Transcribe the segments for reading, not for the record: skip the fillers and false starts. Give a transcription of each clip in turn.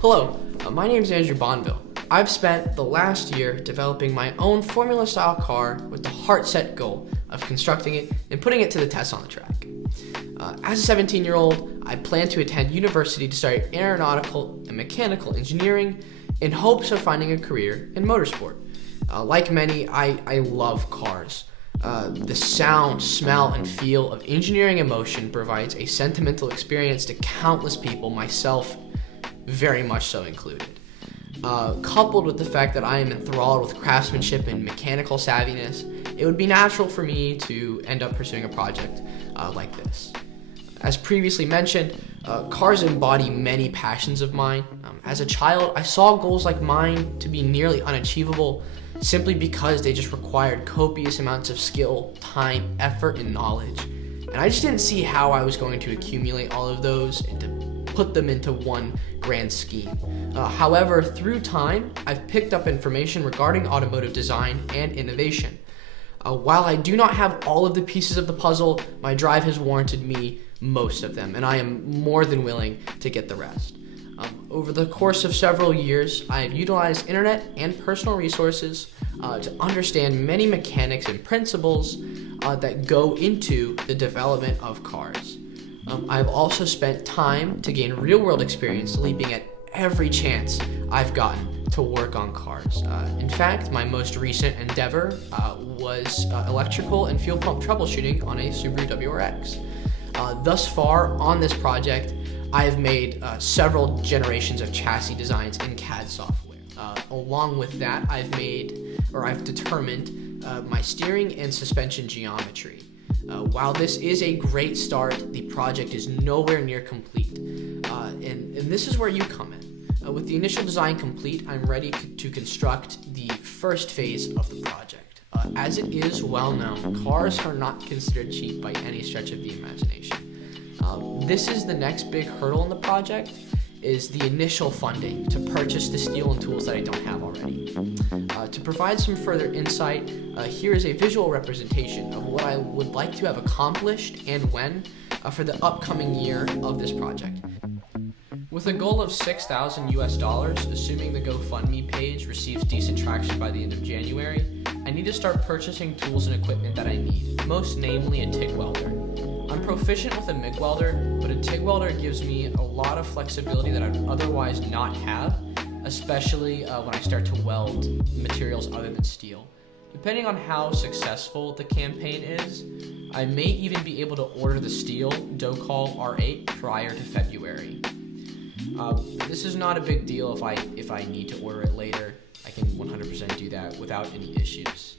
Hello, my name is Andrew Bonville. I've spent the last year developing my own formula-style car with the heart-set goal of constructing it and putting it to the test on the track. As a 17-year-old, I plan to attend university to study aeronautical and mechanical engineering in hopes of finding a career in motorsport. Like many, I love cars. The sound, smell, and feel of engineering in motion provides a sentimental experience to countless people, myself very much so included. Coupled with the fact that I am enthralled with craftsmanship and mechanical savviness, it would be natural for me to end up pursuing a project like this. As previously mentioned, cars embody many passions of mine. As a child, I saw goals like mine to be nearly unachievable simply because they just required copious amounts of skill, time, effort, and knowledge. And I just didn't see how I was going to accumulate all of those and to put them into one grand scheme. However, through time, I've picked up information regarding automotive design and innovation. While I do not have all of the pieces of the puzzle, my drive has warranted me most of them, and I am more than willing to get the rest. Over the course of several years, I have utilized internet and personal resources to understand many mechanics and principles that go into the development of cars. I've also spent time to gain real-world experience, leaping at every chance I've gotten to work on cars. In fact, my most recent endeavor was electrical and fuel pump troubleshooting on a Subaru WRX. Thus far on this project, I have made several generations of chassis designs in CAD software. Along with that, I've determined my steering and suspension geometry. While this is a great start, the project is nowhere near complete. And this is where you come in. With the initial design complete, I'm ready to construct the first phase of the project. As it is well known, cars are not considered cheap by any stretch of the imagination. This is the next big hurdle in the project, is the initial funding to purchase the steel and tools that I don't have already. To provide some further insight, here is a visual representation of what I would like to have accomplished and when for the upcoming year of this project. With a goal of $6,000, assuming the GoFundMe page receives decent traction by the end of January, I need to start purchasing tools and equipment that I need, most namely a TIG welder. I'm proficient with a MIG welder, but a TIG welder gives me a lot of flexibility that I'd otherwise not have, especially when I start to weld materials other than steel. Depending on how successful the campaign is, I may even be able to order the steel Docol R8 prior to February. This is not a big deal if I need to order it later. I can 100% do that without any issues.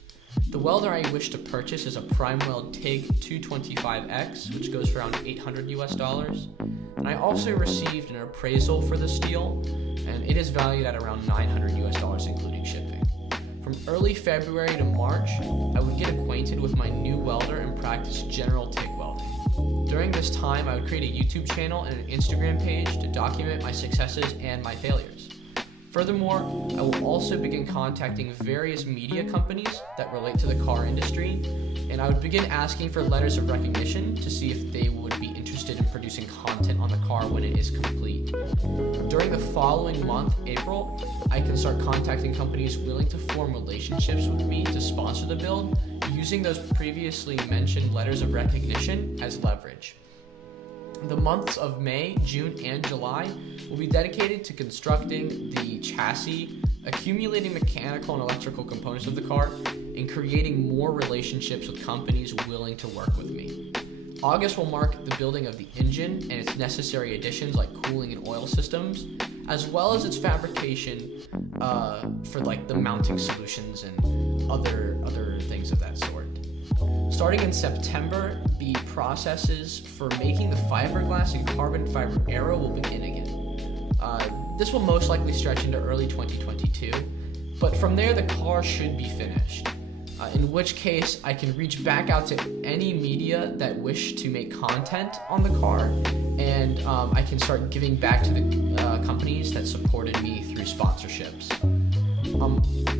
The welder I wish to purchase is a PrimeWeld TIG 225X, which goes for around $800. And I also received an appraisal for the steel, and it is valued at around $900 including shipping. From early February to March, I would get acquainted with my new welder and practice general TIG welding. During this time, I would create a YouTube channel and an Instagram page to document my successes and my failures. Furthermore, I will also begin contacting various media companies that relate to the car industry, and I would begin asking for letters of recognition to see if they would be interested in producing content on the car when it is complete. During the following month, April, I can start contacting companies willing to form relationships with me to sponsor the build, using those previously mentioned letters of recognition as leverage. The months of May, June, and July will be dedicated to constructing the chassis, accumulating mechanical and electrical components of the car, and creating more relationships with companies willing to work with me. August will mark the building of the engine and its necessary additions like cooling and oil systems, as well as its fabrication for like the mounting solutions and other things of that sort. Starting in September, the processes for making the fiberglass and carbon fiber aero will begin again. This will most likely stretch into early 2022, but from there the car should be finished. In which case, I can reach back out to any media that wish to make content on the car, and I can start giving back to the companies that supported me through sponsorships.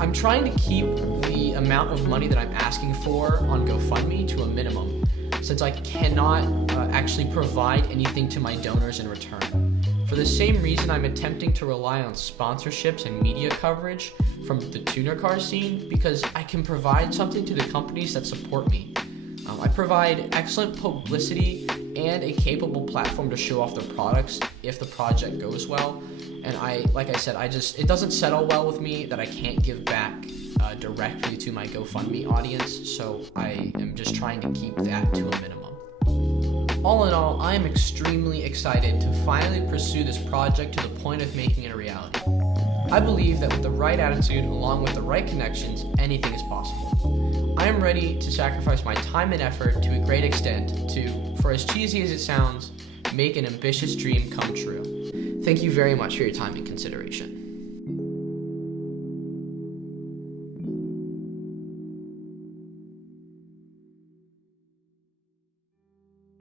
I'm trying to keep the amount of money that I'm asking for on GoFundMe to a minimum, since I cannot actually provide anything to my donors in return. For the same reason, I'm attempting to rely on sponsorships and media coverage from the tuner car scene, because I can provide something to the companies that support me. I provide excellent publicity and a capable platform to show off their products if the project goes well. And like I said, it doesn't settle well with me that I can't give back directly to my GoFundMe audience, so I am just trying to keep that to a minimum. All in all, I am extremely excited to finally pursue this project to the point of making it a reality. I believe that with the right attitude, along with the right connections, anything is possible. I am ready to sacrifice my time and effort to a great extent to, for as cheesy as it sounds, make an ambitious dream come true. Thank you very much for your time and consideration.